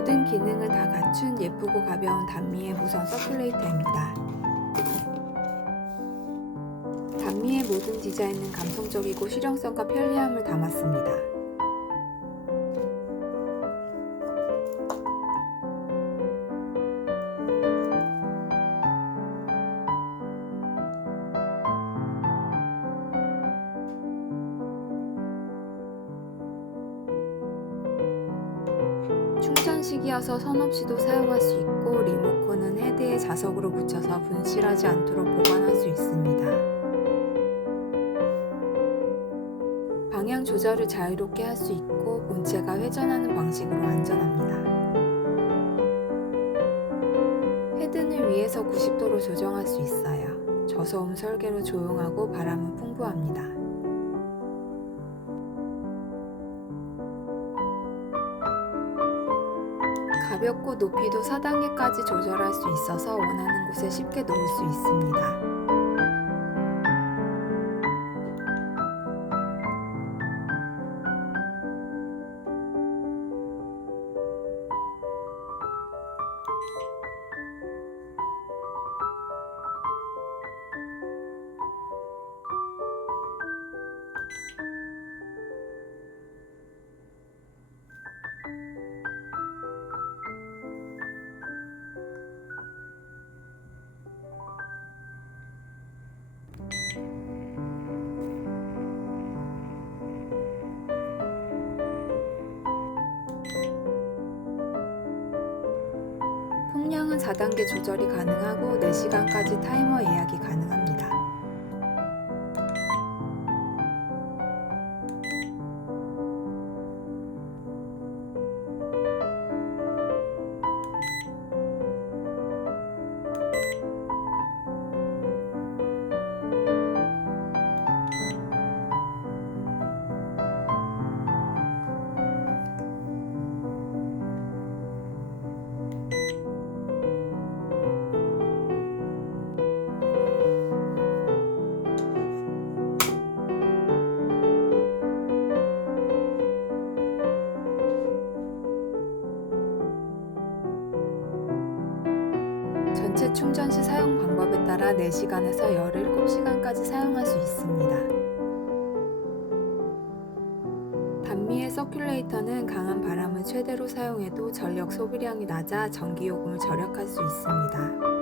모든 기능을 다 갖춘 예쁘고 가벼운 단미의 무선 서큘레이터입니다. 단미의 모든 디자인은 감성적이고 실용성과 편리함을 담았습니다. 충전식이어서 선 없이도 사용할 수 있고 리모컨은 헤드에 자석으로 붙여서 분실하지 않도록 보관할 수 있습니다. 방향 조절을 자유롭게 할 수 있고 본체가 회전하는 방식으로 안전합니다. 헤드는 위에서 90도로 조정할 수 있어요. 저소음 설계로 조용하고 바람은 풍부합니다. 가볍고 높이도 4단계까지 조절할 수 있어서 원하는 곳에 쉽게 놓을 수 있습니다. 풍량은 4단계 조절이 가능하고 4시간까지 타이머 예약이 가능합니다. 전체 충전 시 사용 방법에 따라 4시간에서 17시간까지 사용할 수 있습니다. 단미의 서큘레이터는 강한 바람을 최대로 사용해도 전력 소비량이 낮아 전기요금을 절약할 수 있습니다.